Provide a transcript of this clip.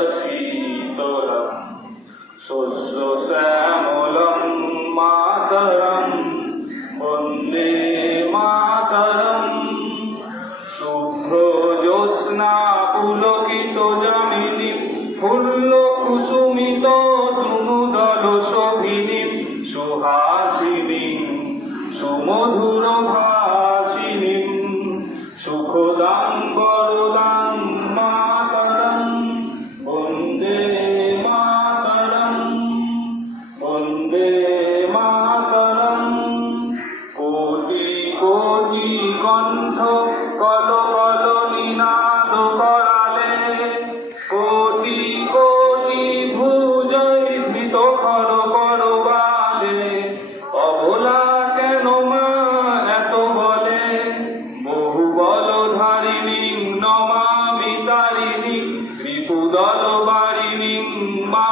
মরয়জশীতলম শস্য শ্যামলম মাতরম বন্দে মাতরম। শুভ্র জ্যোৎস্না পুলকিত যামিনী ফুল্ল কুসুমিত তনুদল শোভিনী সুহাসিনী সুমধুর ভাসিনী সুখদাং বরদাং মাতরম বন্দে মাতরম বন্দে মাতরম। কোটি কোটি কণ্ঠ কল কল নিনাদ করালে কোটি কোটি ভুজই ধৃত কর করবালে অবলা কেন মা এত বলে বহু বলধারিণী নমামি তারিণী রিপুদল বারিণী মা